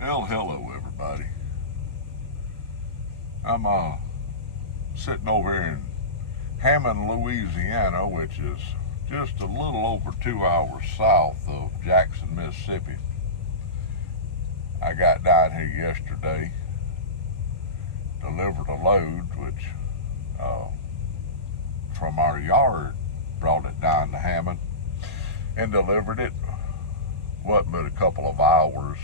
Well, hello everybody. I'm sitting over here in Hammond, Louisiana, which is just a little over 2 hours south of Jackson, Mississippi. I got down here yesterday, delivered a load, which uh, from our yard brought it down to Hammond and delivered it. What but a couple of hours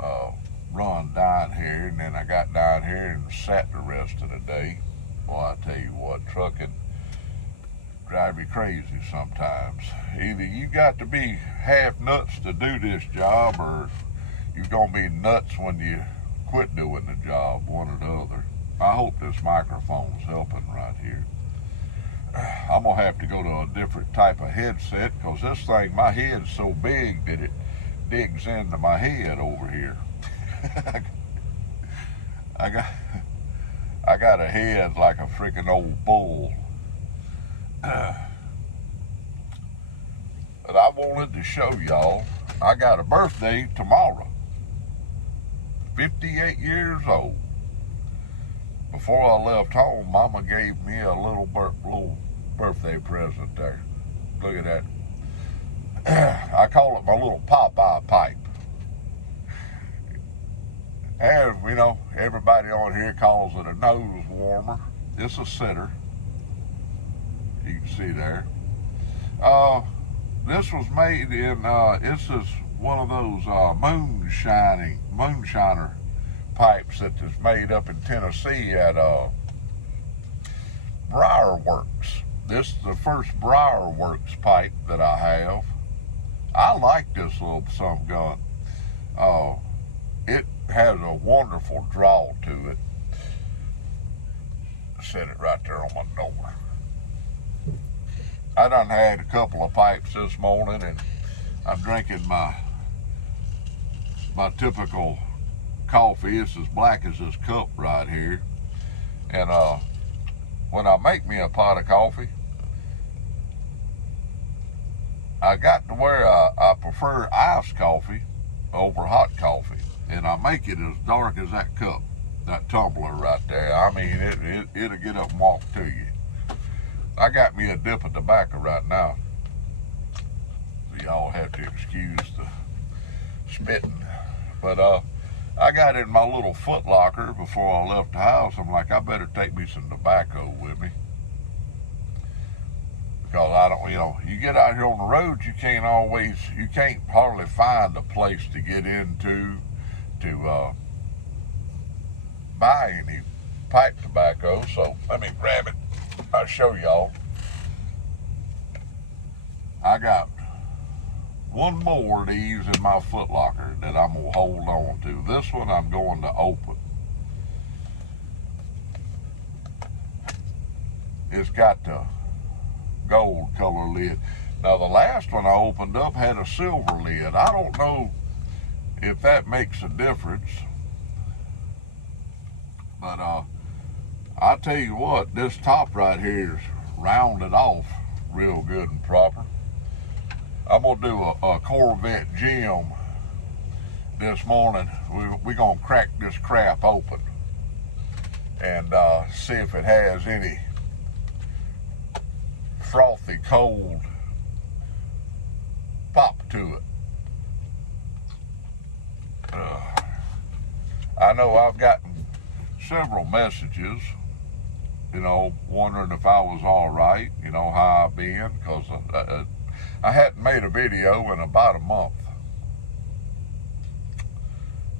uh, run down here, and then I got down here and sat the rest of the day. Boy, I tell you what, trucking drive you crazy sometimes. Either you got to be half nuts to do this job, or you're gonna be nuts when you quit doing the job, one or the other. I hope this microphone's helping right here. I'm gonna have to go to a different type of headset because this thing, my head's so big that it digs into my head over here. I got I got a head like a freaking old bull. But I wanted to show y'all I got a birthday tomorrow. 58 years old. Before I left home, Mama gave me a little birthday present there. Look at that. I call it my little Popeye pipe. And, you know, everybody on here calls it a nose warmer. It's a sitter. You can see there. This was made in, this is one of those moonshiner pipes that is made up in Tennessee at Briarworks. This is the first Briarworks pipe that I have. I like this little some gun. It has a wonderful draw to it. Set it right there on my door. I done had a couple of pipes this morning, and I'm drinking my typical coffee. It's as black as this cup right here. And when I make me a pot of coffee, I got to where I prefer iced coffee over hot coffee. And I make it as dark as that cup, that tumbler right there. I mean, it'll get up and walk to you. I got me a dip of tobacco right now. So y'all have to excuse the spitting. But I got in my little Foot Locker before I left the house. I'm like, I better take me some tobacco with me. Because I don't, you get out here on the road, you can't hardly find a place to get into to buy any pipe tobacco. So let me grab it. I'll show y'all. I got one more of these in my Foot Locker that I'm going to hold on to. This one I'm going to open. It's got the gold color lid. Now the last one I opened up had a silver lid. I don't know if that makes a difference, but I'll tell you what, this top right here is rounded off real good and proper. I'm gonna do a Corvette Jim this morning. We're gonna crack this crap open and see if it has any frothy cold pop to it. I know I've gotten several messages, wondering if I was all right, how I've been, because I hadn't made a video in about a month.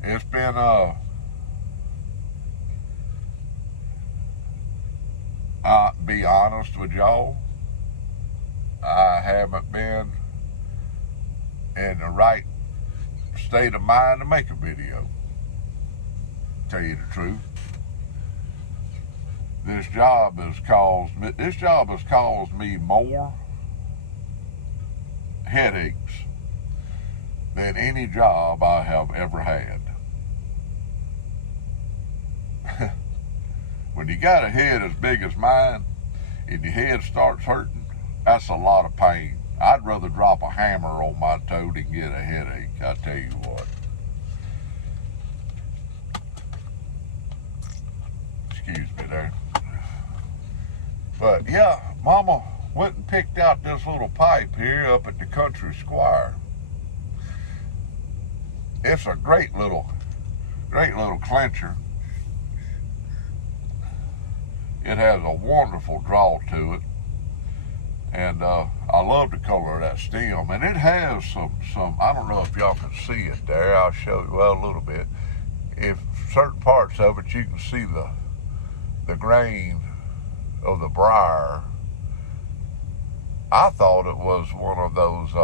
It's been I'll be honest with y'all, I haven't been in the right state of mind to make a video. Tell you the truth. This job has caused me more headaches than any job I have ever had. When you got a head as big as mine and your head starts hurting, that's a lot of pain. I'd rather drop a hammer on my toe than get a headache, I tell you what. there. But yeah, Mama went and picked out this little pipe here up at the Country Squire. It's a great little clincher. It has a wonderful draw to it, and I love the color of that stem. And it has some. I don't know if y'all can see it there. I'll show you, well, a little bit. If certain parts of it, you can see the grain of the briar. I thought it was one of those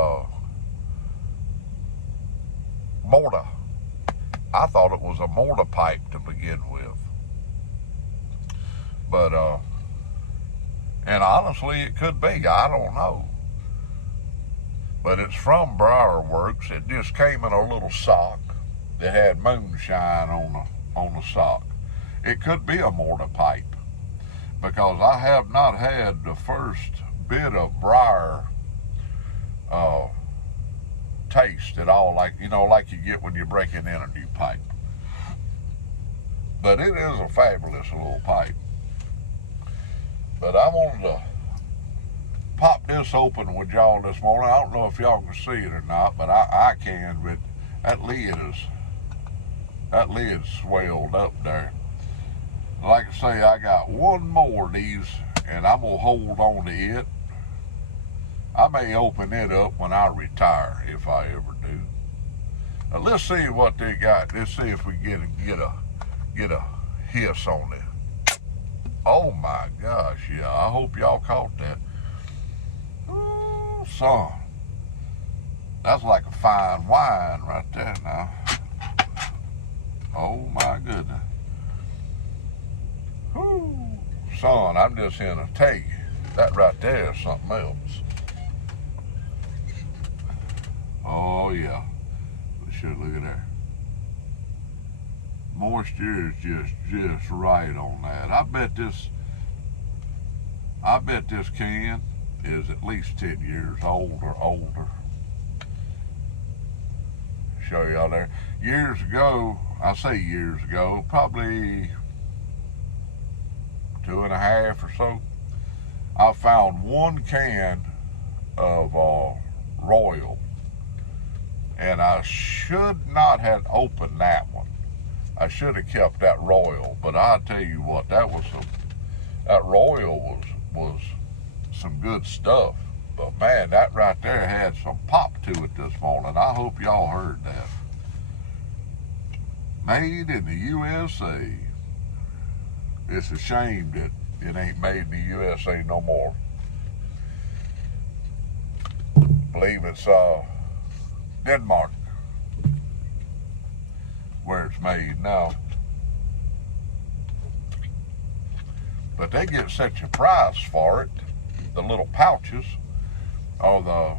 mortar. I thought it was a mortar pipe to begin with. But, and honestly, it could be. I don't know. But it's from Briar Works. It just came in a little sock that had moonshine on the sock. It could be a mortar pipe, because I have not had the first bit of briar taste at all, like like you get when you're breaking in a new pipe. But it is a fabulous little pipe. But I wanted to pop this open with y'all this morning. I don't know if y'all can see it or not, but I can. But that lid's swelled up there. Like I say, I got one more of these, and I'm gonna hold on to it. I may open it up when I retire, if I ever do. Now let's see what they got. Let's see if we get a hiss on it. Oh my gosh, yeah, I hope y'all caught that. Ooh, son, that's like a fine wine right there now. Oh my goodness. Ooh, son, I'm just here to tell you, that right there is something else. Oh yeah, we should look at that. Moisture is just right on that. I bet this can is at least 10 years old or older. Show y'all there. Years ago, I say years ago, probably 2.5 or so, I found one can of Royal, and I should not have opened that one. I should have kept that Royal, but I'll tell you what, that Royal was some good stuff. But man, that right there had some pop to it this morning. I hope y'all heard that. Made in the USA. It's a shame that it ain't made in the USA no more. I believe it's Denmark where it's made now. But they get such a price for it. The little pouches, or the,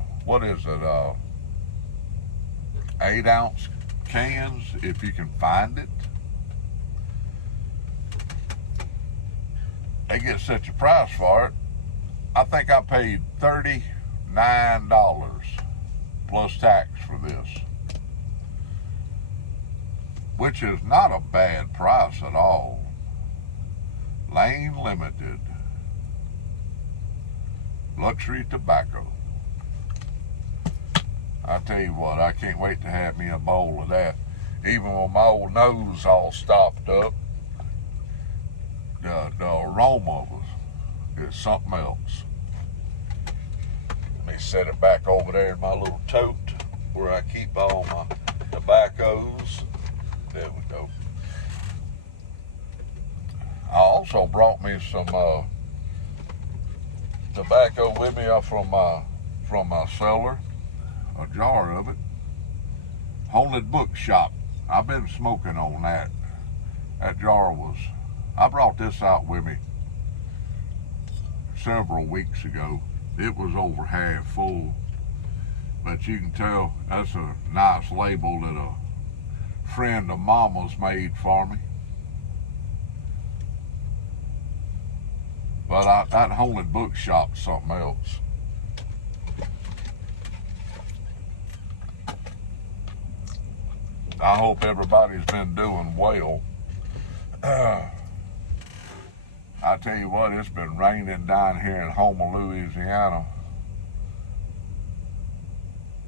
8-ounce cans, if you can find it. They get such a price for it. I think I paid $39 plus tax for this, which is not a bad price at all. Lane Limited luxury tobacco. I tell you what, I can't wait to have me a bowl of that. Even with my old nose all stopped up, the aroma is something else. Let me set it back over there in my little tote where I keep all my tobaccos. There we go. I also brought me some tobacco with me from my cellar, a jar of it. Haunted Bookshop. I've been smoking on that. That jar I brought this out with me several weeks ago. It was over half full, but you can tell that's a nice label that a friend of Mama's made for me. But that Haunted Bookshop's something else. I hope everybody's been doing well. I tell you what, it's been raining down here in Houma, Louisiana.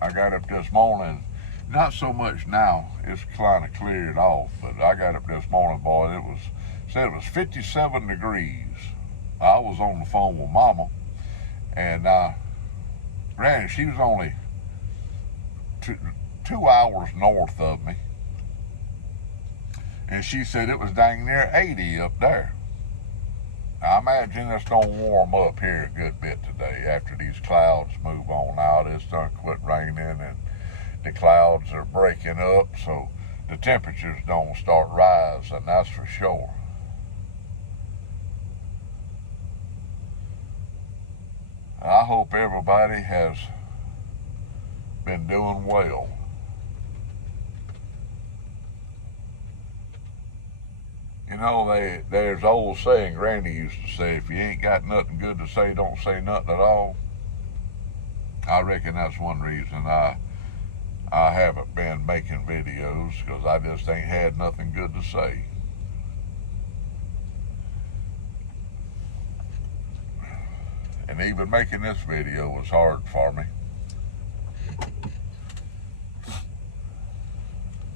I got up this morning, not so much now, it's kind of cleared off, but I got up this morning, boy, said it was 57 degrees. I was on the phone with Mama, and granted, she was only two hours north of me, and she said it was dang near 80 up there. I imagine it's going to warm up here a good bit today after these clouds move on out. It's done quit raining and the clouds are breaking up, so the temperatures don't start rising, that's for sure. I hope everybody has been doing well. You know, there's old saying Granny used to say, if you ain't got nothing good to say, don't say nothing at all. I reckon that's one reason I haven't been making videos, because I just ain't had nothing good to say. And even making this video was hard for me.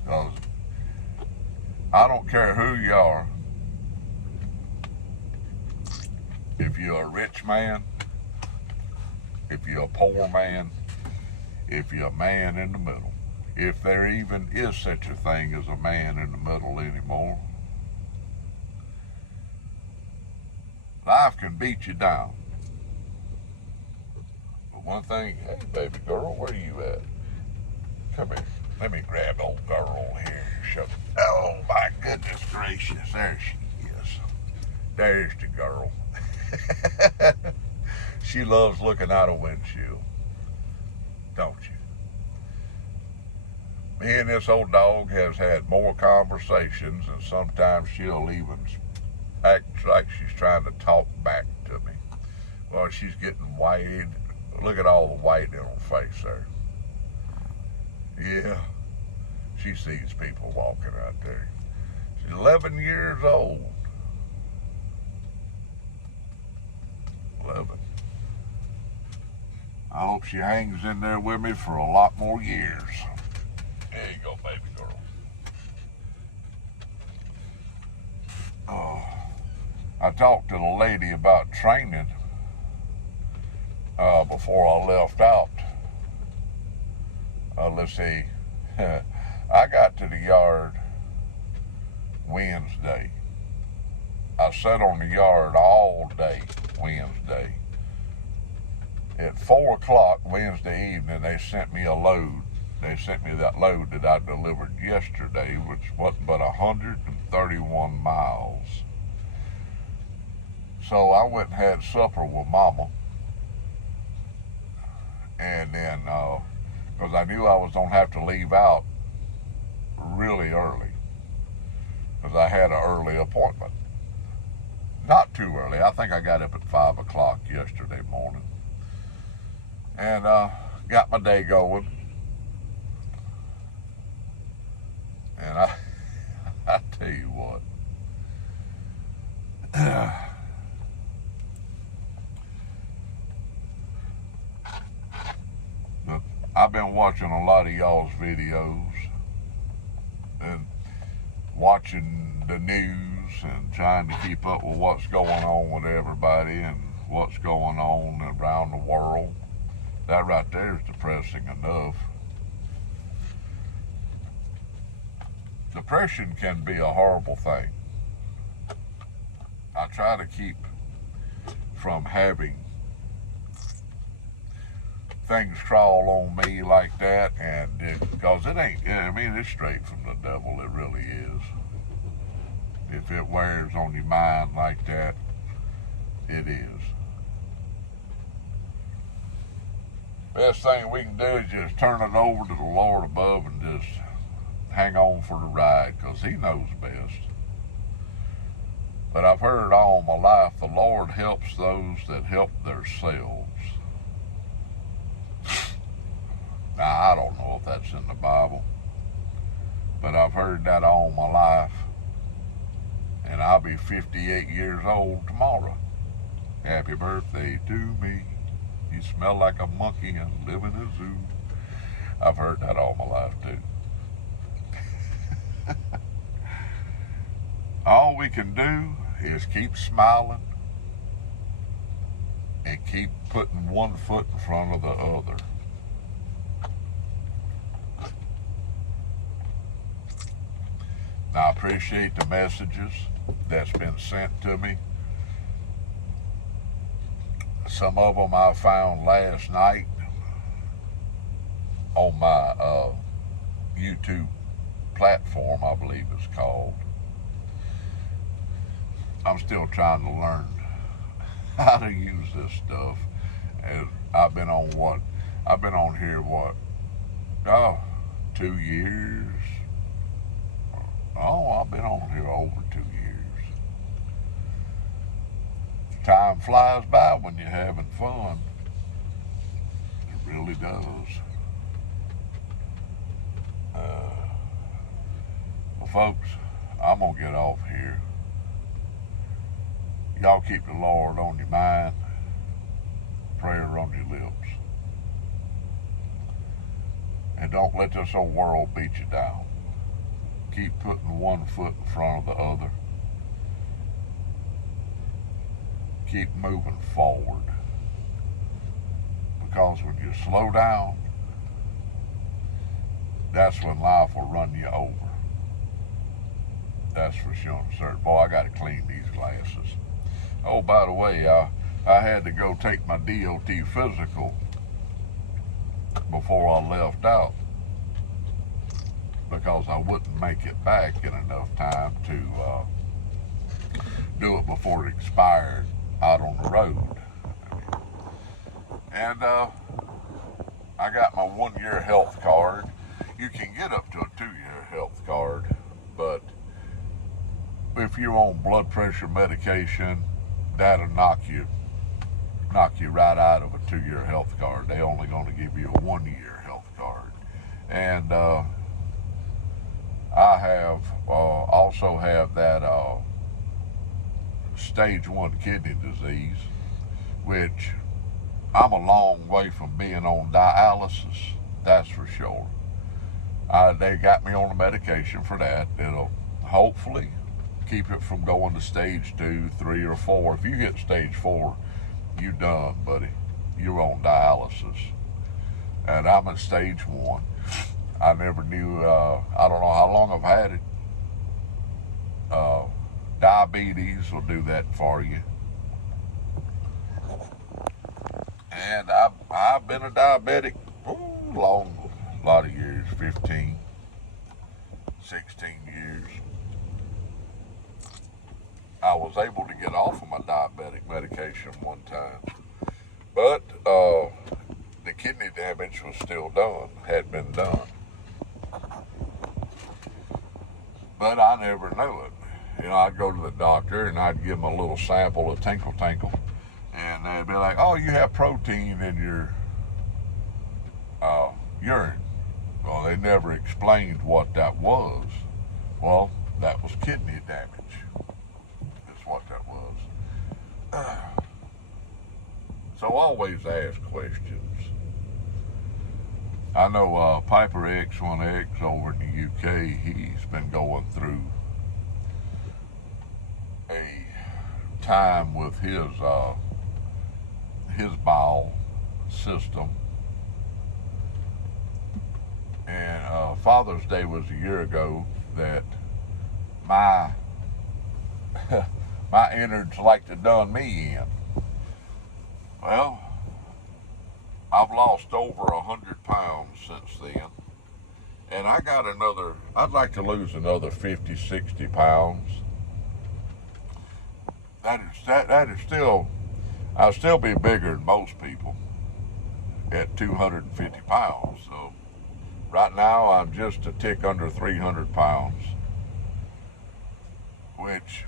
Because I don't care who you are. If you're a rich man, if you're a poor man, if you're a man in the middle, if there even is such a thing as a man in the middle anymore, life can beat you down. But one thing, hey baby girl, where you at? Come here. Let me grab old girl here. Oh my goodness gracious, there she is. There's the girl. She loves looking out a windshield, don't you? Me and this old dog has had more conversations, and sometimes she'll even act like she's trying to talk back to me. Well, she's getting white. Look at all the white in her face there. Yeah, she sees people walking out there. She's 11 years old. 11. I hope she hangs in there with me for a lot more years. There you go, baby girl. I talked to the lady about training before I left out. Let's see. I got to the yard Wednesday. I sat on the yard all day Wednesday. At 4 o'clock Wednesday evening, they sent me a load. They sent me that load that I delivered yesterday, which wasn't but 131 miles. So I went and had supper with Mama. And then, because I knew I was going to have to leave out really early, because I had an early appointment. Not too early. I think I got up at 5 o'clock yesterday morning. And got my day going. And I tell you what, I've been watching a lot of y'all's videos and watching the news and trying to keep up with what's going on with everybody and what's going on around the world. That right there is depressing enough. Depression can be a horrible thing. I try to keep from having things crawl on me like that, and because it ain't, I mean, it's straight from the devil, it really is. If it wears on your mind like that, it is. Best thing we can do is just turn it over to the Lord above and just hang on for the ride, because He knows best. But I've heard all my life, the Lord helps those that help themselves. Now, I don't know if that's in the Bible, but I've heard that all my life. and I'll be 58 years old tomorrow. Happy birthday to me. You smell like a monkey and live in a zoo. I've heard that all my life too. All we can do is keep smiling and keep putting one foot in front of the other. Now, I appreciate the messages that's been sent to me. Some of them I found last night on my YouTube platform, I believe it's called. I'm still trying to learn how to use this stuff. And I've been on here 2 years. I've been on here over 2 years. Time flies by when you're having fun. It really does. Well, folks, I'm going to get off here. Y'all keep the Lord on your mind, prayer on your lips. And don't let this old world beat you down. Keep putting one foot in front of the other. Keep moving forward. Because when you slow down, that's when life will run you over. That's for sure and certain. Boy, I got to clean these glasses. Oh, by the way, I had to go take my DOT physical before I left out because I wouldn't make it back in enough time to do it before it expired out on the road. And I got my 1-year health card. You can get up to a 2-year health card, but if you're on blood pressure medication, that'll knock you right out of a 2-year health card. They're only going to give you a 1-year health card. And I also have that stage 1 kidney disease, which I'm a long way from being on dialysis, that's for sure. They got me on the medication for that. It'll hopefully keep it from going to stage 2, 3, or 4. If you hit stage 4, you done, buddy. You're on dialysis. And I'm at stage 1. I never knew, I don't know how long I've had it. Diabetes will do that for you. And I've been a diabetic a lot of years, 15, 16 years. I was able to get off of my diabetic medication one time, but the kidney damage was still done, had been done. But I never knew it. You know, I'd go to the doctor and I'd give them a little sample of Tinkle Tinkle, and they'd be like, "Oh, you have protein in your urine." Well, they never explained what that was. Well, that was kidney damage. Is what that was. So always ask questions. I know Piper X1X over in the UK, he's been going through a time with his bowel system. And Father's Day was a year ago that my innards like to done me in. Well, I've lost over 100 pounds since then. And I'd like to lose another 50, 60 pounds. I'll still be bigger than most people at 250 pounds. So right now I'm just a tick under 300 pounds, which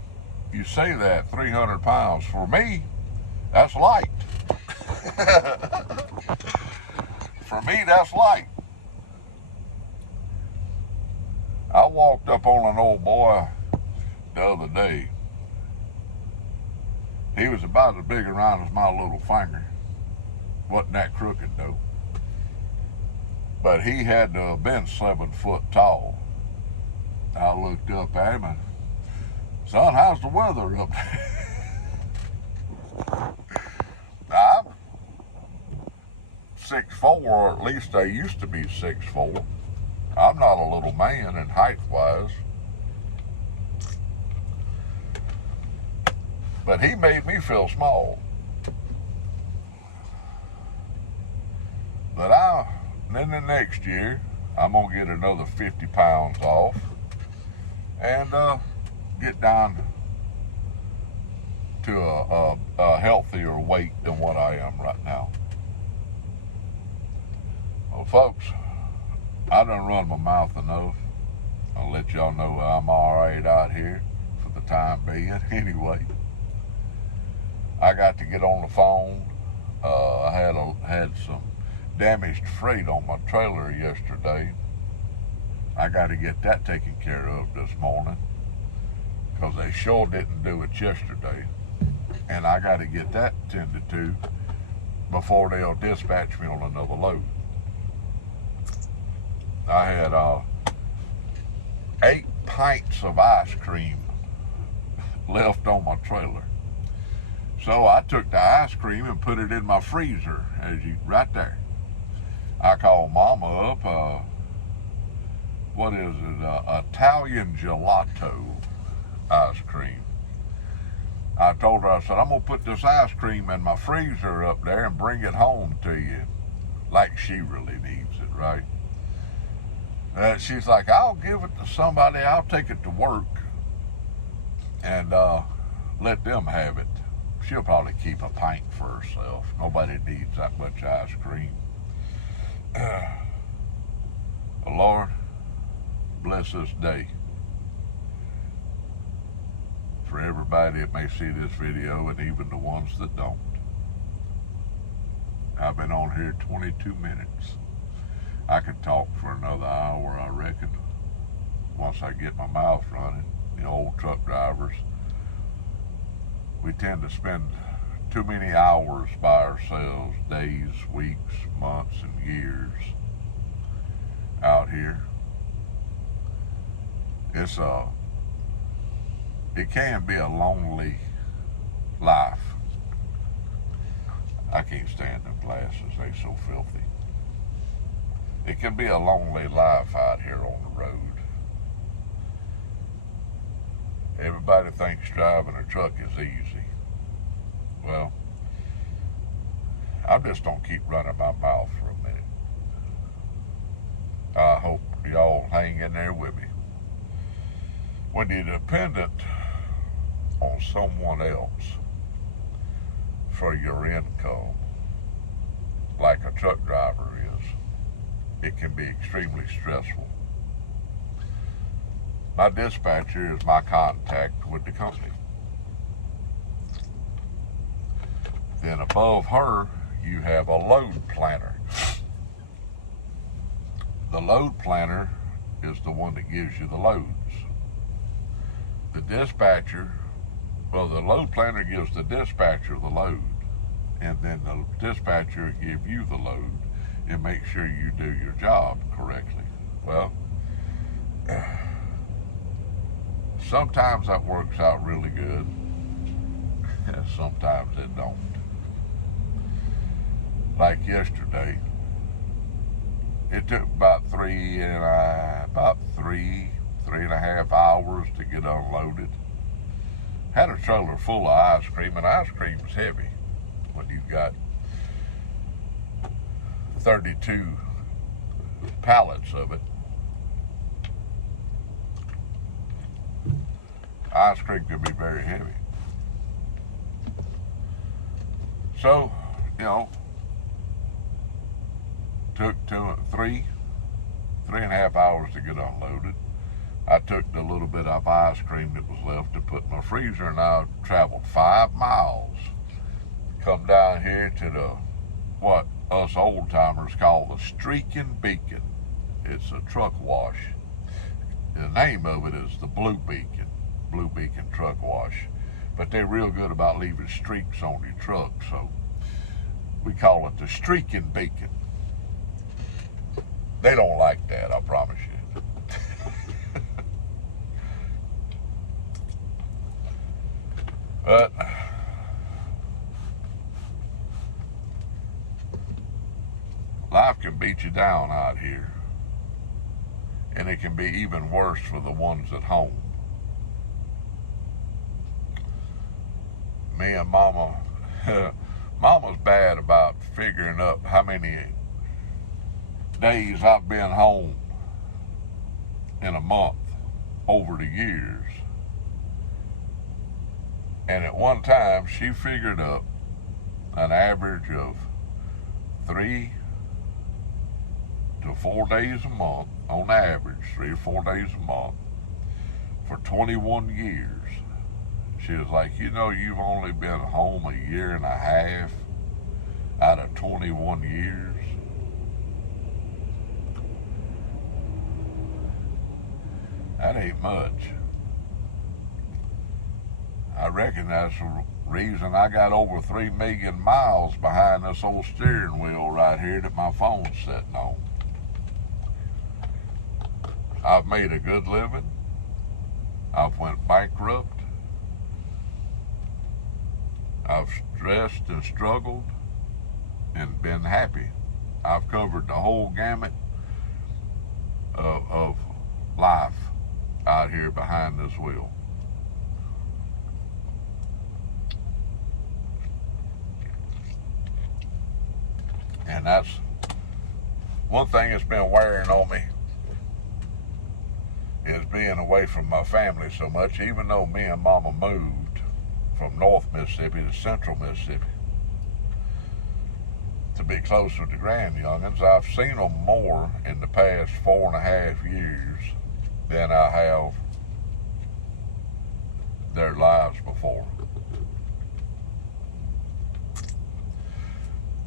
you say that 300 pounds, for me, that's light. For me, that's light. I walked up on an old boy the other day He was about as big around as my little finger. Wasn't that crooked though. But he had to have been 7 foot tall. I looked up at him and, son, how's the weather up there? I'm 6'4", or at least I used to be 6'4". I'm not a little man in height-wise. But he made me feel small. But then the next year, I'm going to get another 50 pounds off and get down to a healthier weight than what I am right now. Well, folks, I done run my mouth enough. I'll let y'all know I'm all right out here for the time being. Anyway, I got to get on the phone. I had some damaged freight on my trailer yesterday. I got to get that taken care of this morning because they sure didn't do it yesterday. And I got to get that tended to before they'll dispatch me on another load. I had 8 pints of ice cream left on my trailer. So I took the ice cream and put it in my freezer, right there. I called Mama up, what is it, Italian gelato ice cream. I told her, I said, I'm gonna put this ice cream in my freezer up there and bring it home to you. Like she really needs it, right? She's like, I'll give it to somebody, I'll take it to work and let them have it. She'll probably keep a pint for herself. Nobody needs that much ice cream. Lord, bless this day for everybody that may see this video and even the ones that don't. I've been on here 22 minutes. I could talk for another hour, I reckon, once I get my mouth running. The old truck drivers, we tend to spend too many hours by ourselves, days, weeks, months, and years out here. It can be a lonely life. I can't stand them glasses, they're so filthy. It can be a lonely life out here on the road. Everybody thinks driving a truck is easy. Well, I'm just gonna keep running my mouth for a minute. I hope y'all hang in there with me. When you're dependent on someone else for your income, like a truck driver is, it can be extremely stressful. My dispatcher is my contact with the company. Then above her, you have a load planner. The load planner is the one that gives you the loads. The dispatcher, well, the load planner gives the dispatcher the load, and then the dispatcher gives you the load and make sure you do your job correctly. Well, sometimes that works out really good, and sometimes it don't. Like yesterday, it took about three and a half hours to get unloaded. Had a trailer full of ice cream, and ice cream is heavy when you've got 32 pallets of it. Ice cream can be very heavy. So, took three and a half hours to get unloaded. I took the little bit of ice cream that was left to put in my freezer, and I traveled 5 miles to come down here to the, what us old timers call the Streaking Beacon. It's a truck wash. The name of it is the Blue Beacon Truck Wash. but they're real good about leaving streaks on your truck, so we call it the streaking bacon. They don't like that, I promise you. But life can beat you down out here, and it can be even worse for the ones at home. Me and Mama, Mama's bad about figuring up how many days I've been home in a month over the years. And at one time, she figured up an average of 3 to 4 days a month, on average, 3 or 4 days a month, for 21 years. She was like, you know, you've only been home a year and a half out of 21 years. That ain't much. I reckon that's the reason I got over 3 million miles behind this old steering wheel right here that my phone's sitting on. I've made a good living. I've went bankrupt. I've stressed and struggled and been happy. I've covered the whole gamut of life out here behind this wheel. And that's one thing that's been wearing on me, is being away from my family so much. Even though me and Mama moved from North Mississippi to Central Mississippi to be closer to grand youngins, I've seen them more in the past 4.5 years than I have their lives before.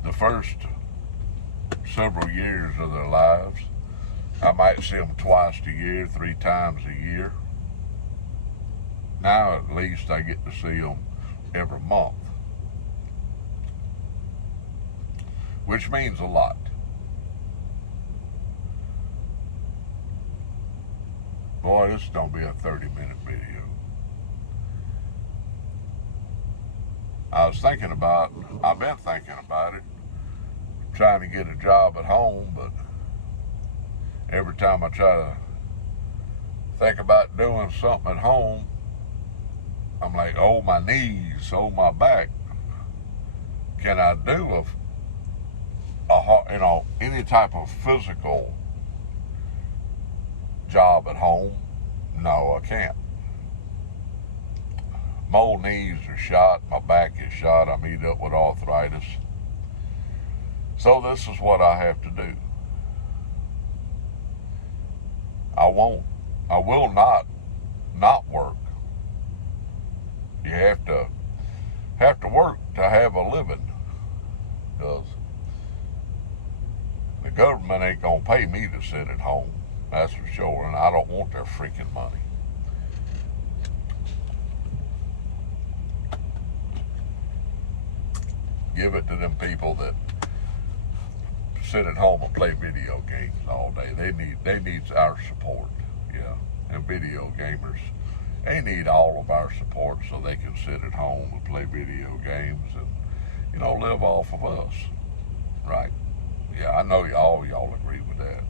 The first several years of their lives, I might see them twice a year, 3 times a year. Now at least I get to see them every month, which means a lot. Boy, this is going to be a 30-minute video. I've been thinking about it, trying to get a job at home, but every time I try to think about doing something at home, I'm like, oh, my knees, oh, my back. Can I do any type of physical job at home? No, I can't. My old knees are shot, my back is shot, I'm eat up with arthritis. So this is what I have to do. I will not work. You have to work to have a living, because the government ain't gonna pay me to sit at home, that's for sure, and I don't want their freaking money. Give it to them people that sit at home and play video games all day. They need our support, yeah. And video gamers, they need all of our support so they can sit at home and play video games and, live off of us, right? Yeah, I know y'all agree with that.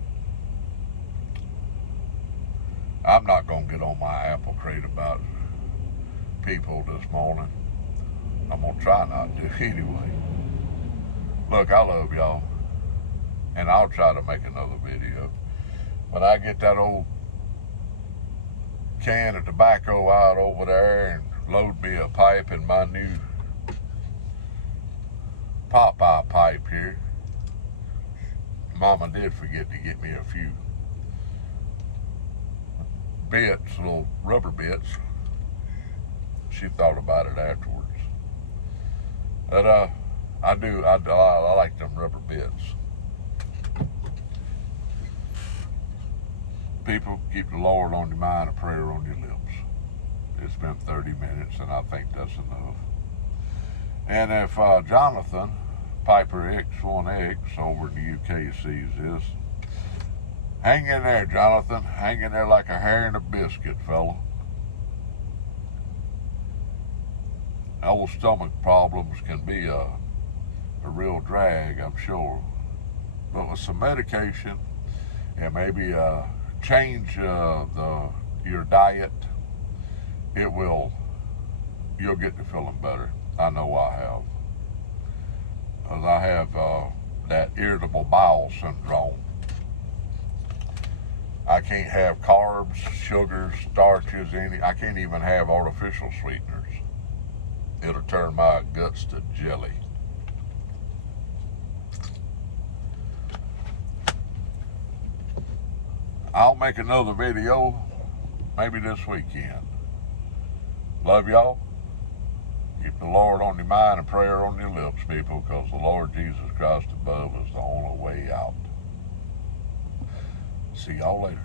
I'm not gonna get on my apple crate about people this morning. I'm gonna try not to anyway. Look, I love y'all, and I'll try to make another video. When I get that old can of tobacco out over there and load me a pipe in my new Popeye pipe here. Mama did forget to get me a few bits, little rubber bits. She thought about it afterwards. But I like them rubber bits. People, keep the Lord on your mind, a prayer on your lips. It's been 30 minutes, and I think that's enough. And if Jonathan Piper X1X over in the UK sees this, hang in there, Jonathan. Hang in there like a hair in a biscuit, fella. Old stomach problems can be a real drag, I'm sure. But with some medication and maybe change your diet, you'll get to feeling better. I know I have. Because I have that irritable bowel syndrome. I can't have carbs, sugars, starches, I can't even have artificial sweeteners. It'll turn my guts to jelly. I'll make another video maybe this weekend. Love y'all. Keep the Lord on your mind and prayer on your lips, people, because the Lord Jesus Christ above is the only way out. See y'all later.